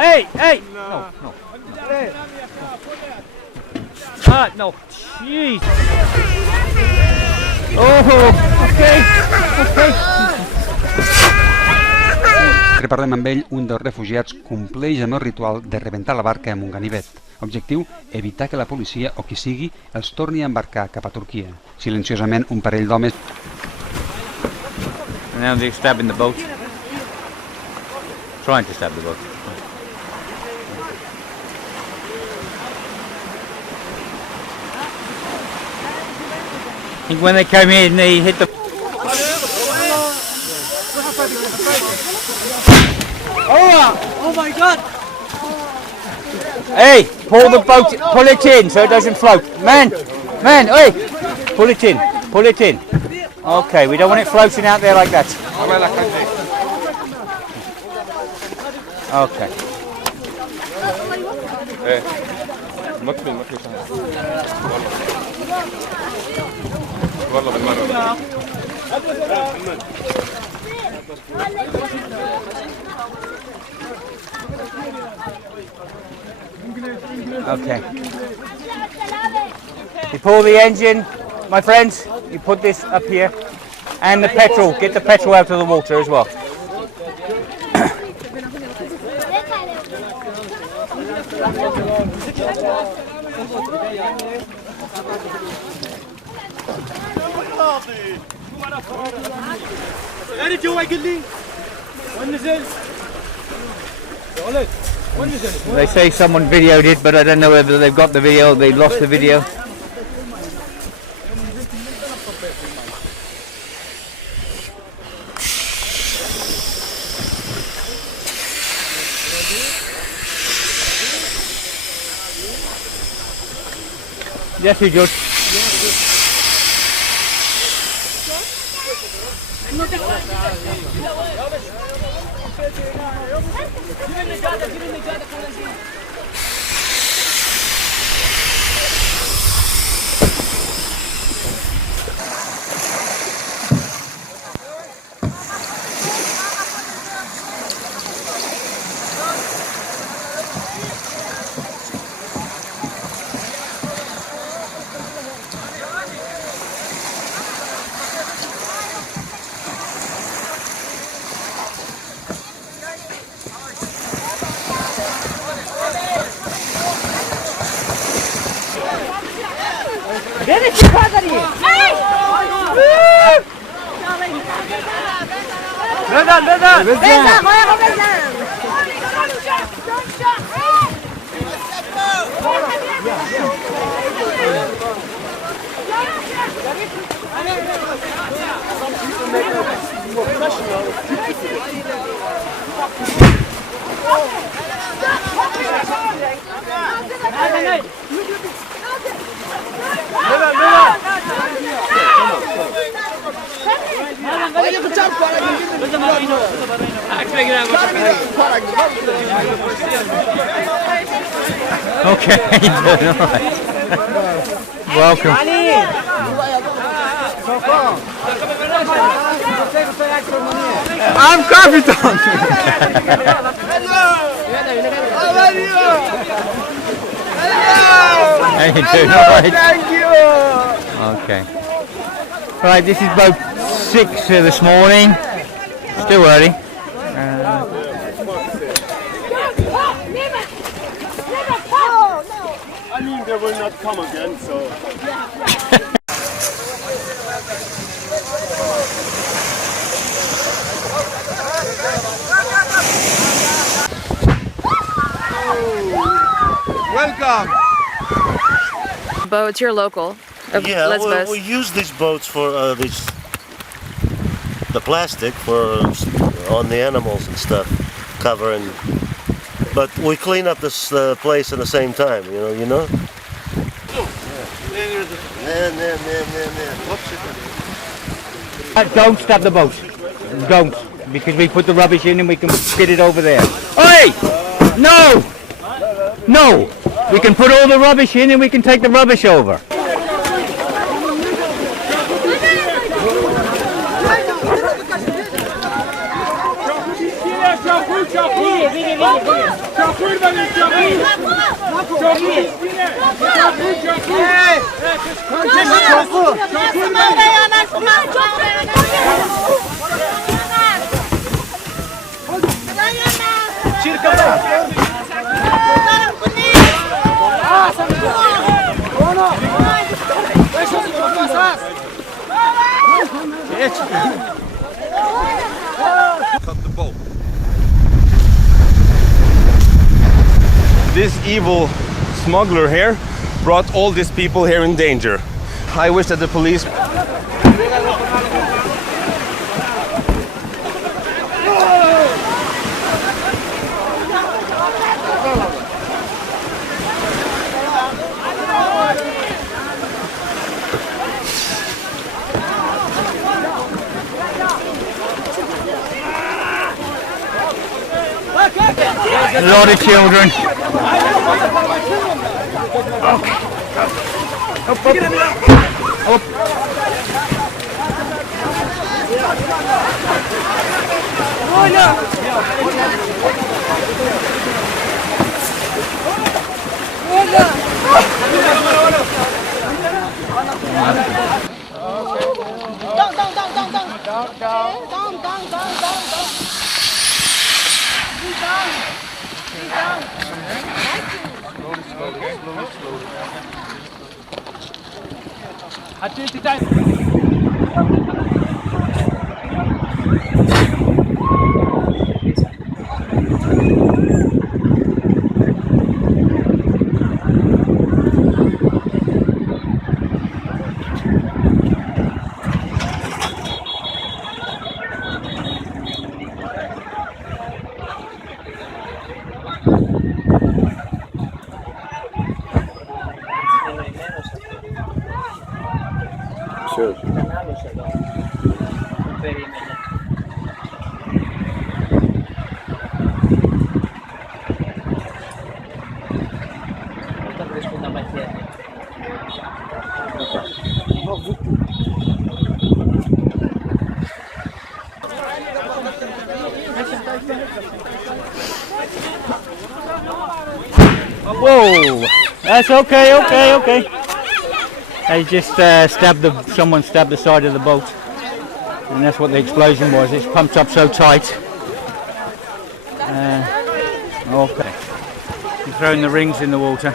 Hey, hey! No, no. No. Jeez. Oh, okay. Parlem amb ell, un dels refugiats compleix amb el ritual de rebentar la barca amb un ganivet. Objectiu, evitar que la policia o qui sigui els torni a embarcar cap a Turquia. Silenciosament, un parell d'homes... Now they're stabbing the boat. Trying to stab the boat. I think when they came in, they hit the... Oh my God! Hey, pull the boat, pull it in so it doesn't float. Man, hey, pull it in. Okay, we don't want it floating out there like that. Okay. Okay. You pull the engine, my friends, you put this up here, and the petrol, get the petrol out of the water as well. They say someone videoed it, but I don't know whether they've got the video or they lost the video. Yes, you George. Okay, all right. Welcome. I'm Capitan. How you doing? All right. Thank you! Okay. Right, this is boat 6 this morning. Still early. I mean, they will not come again, so... Welcome! Boats, you're local of Lesbos. We use these boats for the plastic for on the animals and stuff, covering. But we clean up this place at the same time, you know. Don't stop the boat. Don't, because we put the rubbish in and we can get it over there. Oi! No! No! We can put all the rubbish in and we can take the rubbish over. Cut the bolt. This evil smuggler here brought all these people here in danger. I wish that the police... A lot of children. Okay. Up. Whoa! That's okay. They just someone stabbed the side of the boat, and that's what the explosion was. It's pumped up so tight. Okay. You're throwing the rings in the water.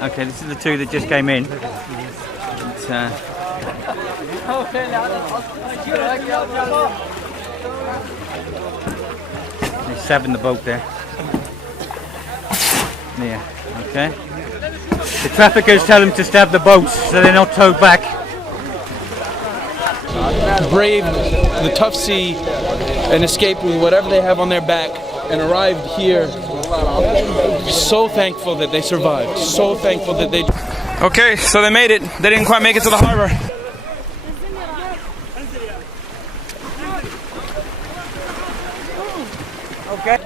Okay, this is the two that just came in. They're stabbing the boat there. Yeah, okay. The traffickers tell them to stab the boats so they're not towed back. Braved the tough sea and escaped with whatever they have on their back and arrived here. So thankful that they survived. So thankful that they... Okay, so they made it. They didn't quite make it to the harbor. Okay.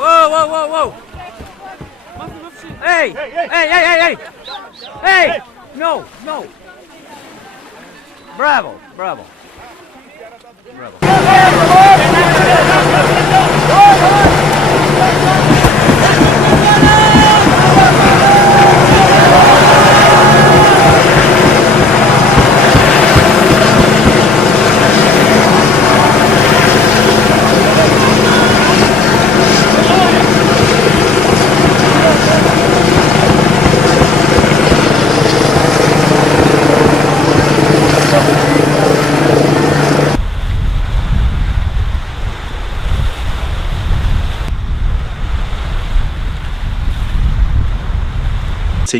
Whoa! Hey! No! Bravo!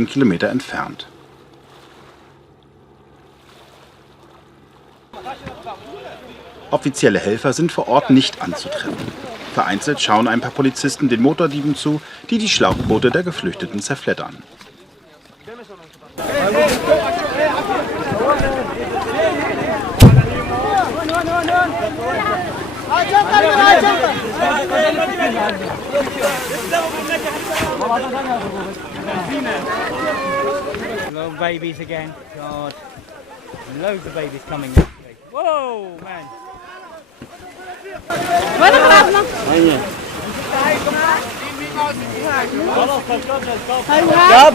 Kilometer entfernt. Offizielle Helfer sind vor Ort nicht anzutreffen. Vereinzelt schauen ein paar Polizisten den Motordieben zu, die die Schlauchboote der Geflüchteten zerfleddern. Little babies again. God. Loads of babies coming this way. Whoa, man. وين غرابنا؟ Job.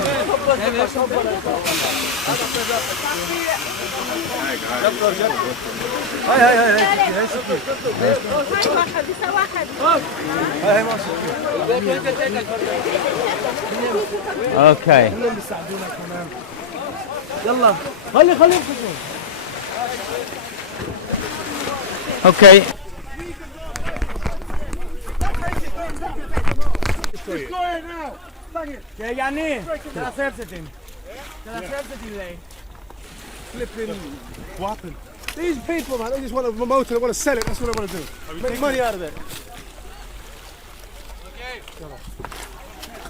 Okay. Okay. These people, man, they just want a motor, they want to sell it, that's what they want to do. Make money out of it.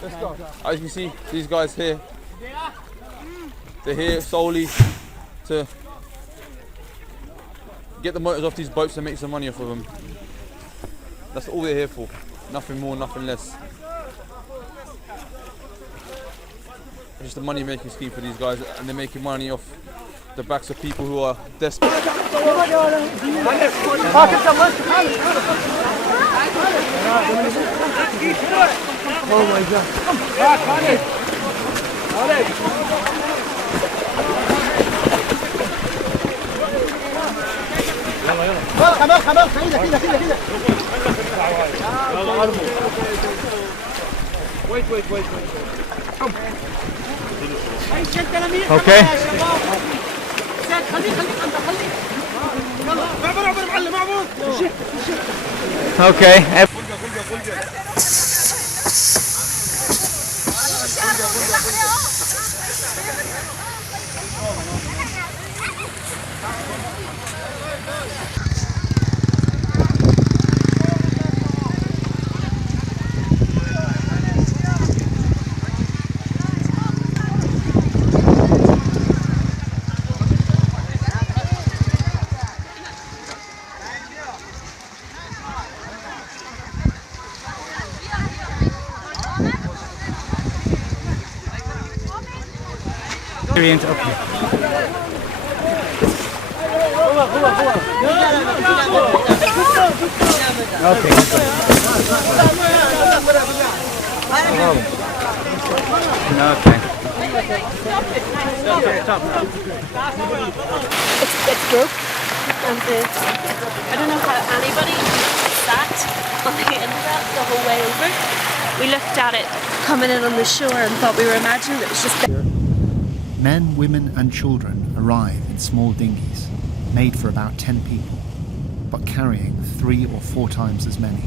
Let's go. As you can see, these guys here, they're here solely to get the motors off these boats and make some money off of them. That's all they're here for. Nothing more, nothing less. It's just a money-making scheme for these guys, and they're making money off the backs of people who are desperate. Oh my God. Wait. Okay. Okay. Experience. Okay. It's broke, and I don't know how anybody sat on the end of that the whole way over. We looked at it coming in on the shore and thought we were imagining it was just. Men, women and children arrive in small dinghies, made for about 10 people, but carrying 3 or 4 times as many.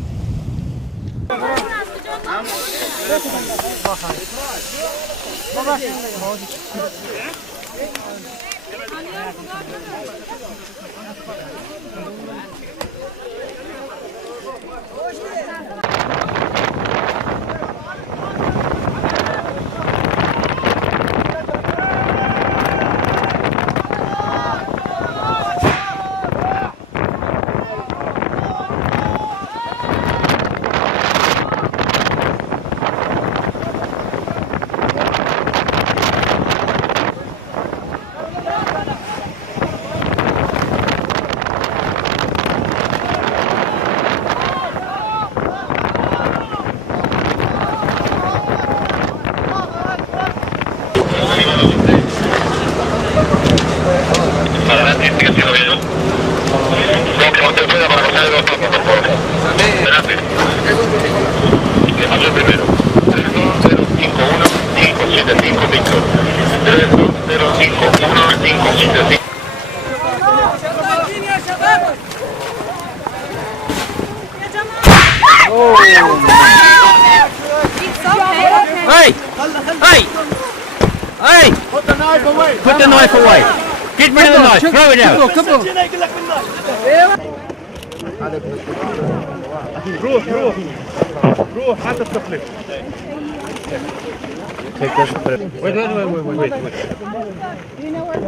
Hey! Put the knife away! Put the knife away! Get rid of the knife! Throw it out! روح هات الطفل. Take this. Wait. You know where?